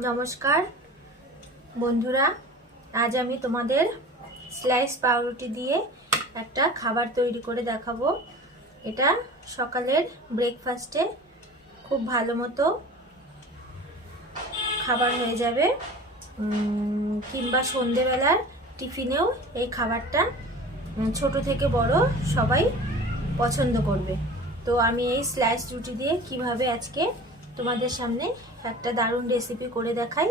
নমস্কার বন্ধুরা, আজ আমি তোমাদের স্লাইস পাউরুটি দিয়ে একটা খাবার তৈরি করে দেখাবো। এটা সকালের ব্রেকফাস্টে খুব ভালো মতো খাবার হয়ে যাবে, কিংবা সন্ধেবেলার টিফিনেও এই খাবারটা ছোট থেকে বড় সবাই পছন্দ করবে। তো আমি এই স্লাইস রুটি দিয়ে কিভাবে আজকে তোমাদের সামনে একটা দারুণ রেসিপি করে দেখাই।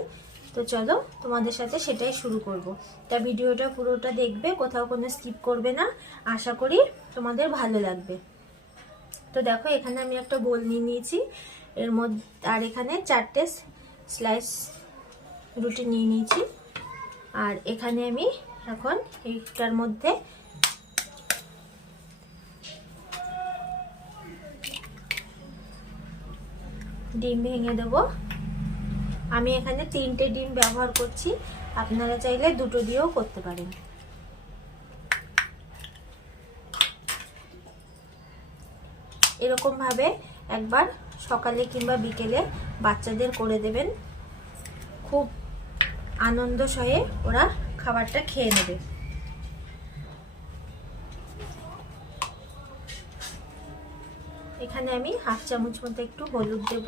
তো চলো তোমাদের সাথে সেটাই শুরু করব। তা ভিডিওটা পুরোটা দেখবে, কোথাও কোনো স্কিপ করবে না, আশা করি তোমাদের ভালো লাগবে। তো দেখো, এখানে আমি একটা বোল নিয়ে নিয়েছি, এর মধ্যে আর এখানে 4টে স্লাইস রুটি নিয়ে নিয়েছি। আর এখানে আমি এখন এইটার মধ্যে ডিম ভেঙে দেবো। আমি এখানে 3টে ডিম ব্যবহার করছি, আপনারা চাইলে 2টো দিয়েও করতে পারেন। এরকম ভাবে একবার সকালে কিংবা বিকেলে বাচ্চাদের করে দেবেন, খুব আনন্দ সহে ওরা খাবারটা খেয়ে নেবে। এখানে আমি হাফ চামচ মতো একটু হলুদ দেব,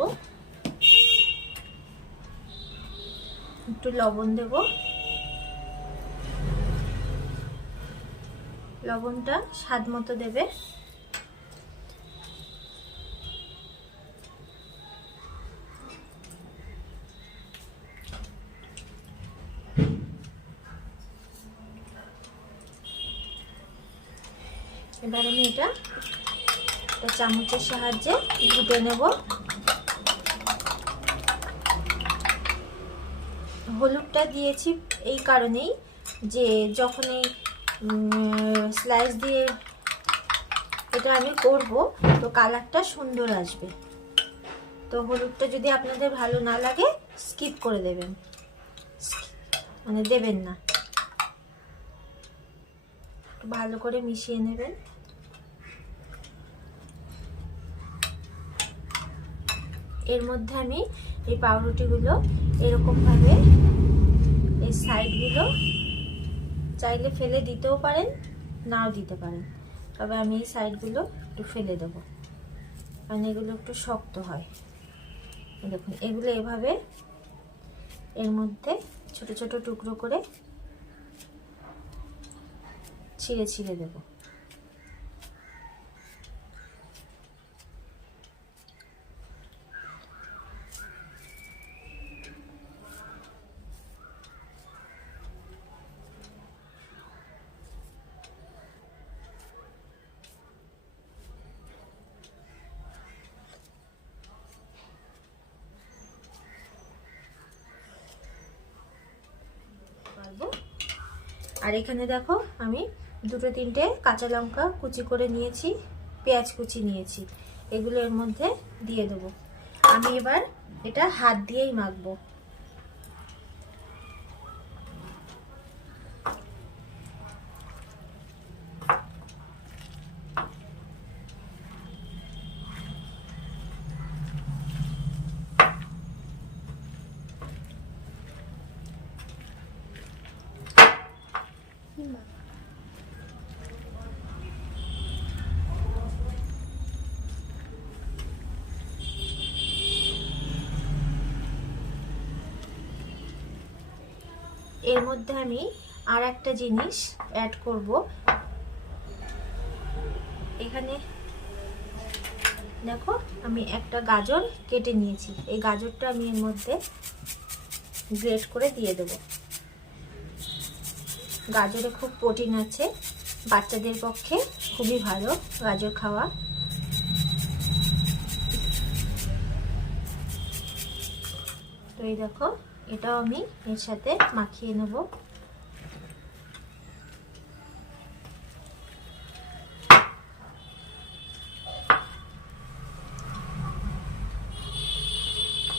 একটু লবণ দেব। লবণটা স্বাদ মতো দেবে। এবার আমি এটা একটা চামচের সাহায্যে ঘুটে নেব। হলুদটা দিয়েছি এই কারণেই যে যখন এই স্লাইস দিয়ে এটা আমি করব তো কালারটা সুন্দর আসবে। তো হলুদটা যদি আপনাদের ভালো না লাগে স্কিপ করে দেবেন, মানে দেবেন না। ভালো করে মিশিয়ে নেবেন। এর মধ্যে আমি এই পাউরুটিগুলো এরকমভাবে এই সাইডগুলো চাইলে ফেলে দিতেও পারেন, নাও দিতে পারেন, তবে আমি এই সাইডগুলো একটু ফেলে দেবো, কারণ এগুলো একটু শক্ত হয়। দেখুন, এগুলো এভাবে এর মধ্যে ছোট ছোট টুকরো করে ছিঁড়ে ছিঁড়ে দেবো। আর এখানে দেখো, আমি 2-3টে কাঁচা লঙ্কা কুচি করে নিয়েছি, পেঁয়াজ কুচি নিয়েছি, এগুলো এর মধ্যে দিয়ে দেবো। আমি এবার এটা হাত দিয়েই মাখবো। এর মধ্যে আমি আর একটা জিনিস অ্যাড করব। এখানে দেখো, আমি একটা গাজর কেটে নিয়েছি, এই গাজরটা আমি এর মধ্যে গ্রেট করে দিয়ে দেব। গাজরে খুব প্রোটিন আছে, বাচ্চাদের পক্ষে খুবই ভালো গাজর খাওয়া। তো এই দেখো, এটাও আমি এর সাথে মাখিয়ে নেব।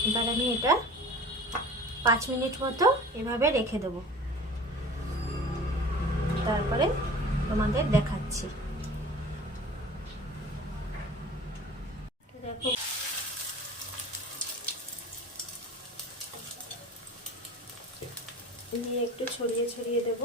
এবার আমি এটা 5 মিনিট মতো এভাবে রেখে দেব, তারপরে তোমাদের দেখাচ্ছি। দেখো দিয়ে একটু ছড়িয়ে ছড়িয়ে দেব।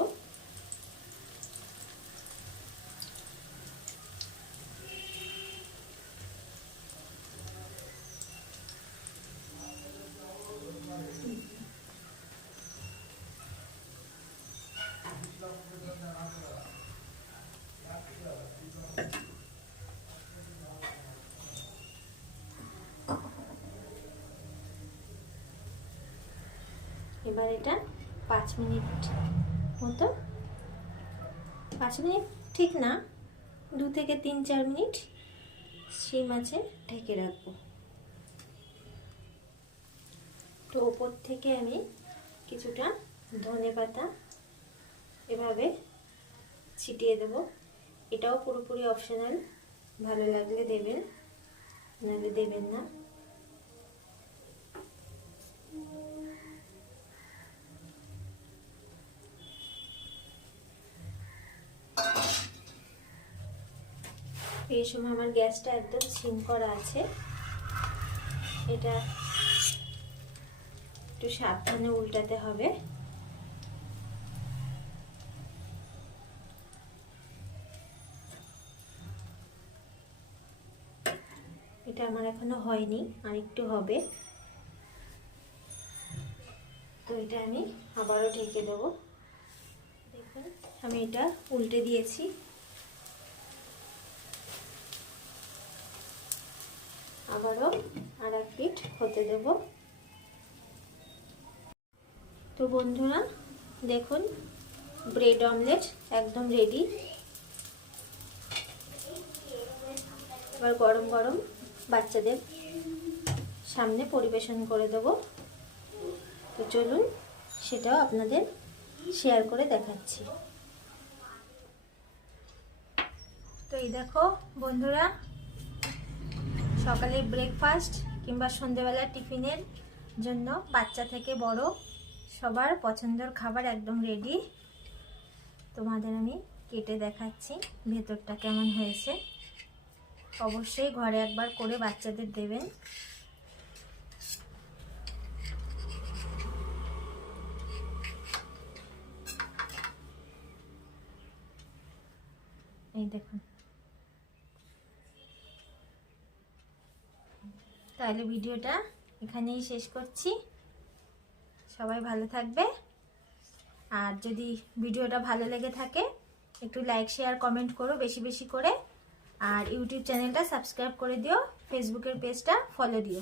এবার এটা 5 মিনিট মতো, 5 মিনিট ঠিক না, 2 থেকে 3-4 মিনিট সিম আঁচে ঢেকে রাখবো। তো ওপর থেকে আমি কিছুটা ধনেপাতা এভাবে ছিটিয়ে দেব। এটাও পুরোপুরি অপশনাল, ভালো লাগলে দেবেন, নাহলে দেবেন না। এই সময় আমার গ্যাসটা একদম সিম করা আছে, এটা একটু সাবধানে উল্টাতে হবে। এটা আমার এখনো হয়নি, আর একটু হবে। তো এটা আমি আবারও ঢেকে দেবো। দেখুন আমি এটা উল্টে দিয়েছি। আবারও আর এক পিঠ হতে দেব। তো বন্ধুরা দেখুন, ব্রেড অমলেট একদম রেডি। এবার গরম গরম বাচ্চাদের সামনে পরিবেশন করে দেব। তো চলুন সেটাও আপনাদের শেয়ার করে দেখাচ্ছি। তো এই দেখো বন্ধুরা, সকালে ব্রেকফাস্ট কিংবা সন্ধ্যেবেলা টিফিনের জন্য বাচ্চা থেকে বড় সবার পছন্দের খাবার একদম রেডি। তোমাদের আমি কেটে দেখাচ্ছি ভেতরটা কেমন হয়েছে। অবশ্যই ঘরে একবার করে বাচ্চাদের দেবেন। এই দেখুন। তাহলে ভিডিওটা এখানেই শেষ করছি। সবাই ভালো থাকবে, আর যদি ভিডিওটা ভালো লেগে থাকে একটু লাইক শেয়ার কমেন্ট করো বেশি বেশি করে, আর ইউটিউব চ্যানেলটা সাবস্ক্রাইব করে দিও, ফেসবুকের পেজটা ফলো দিও।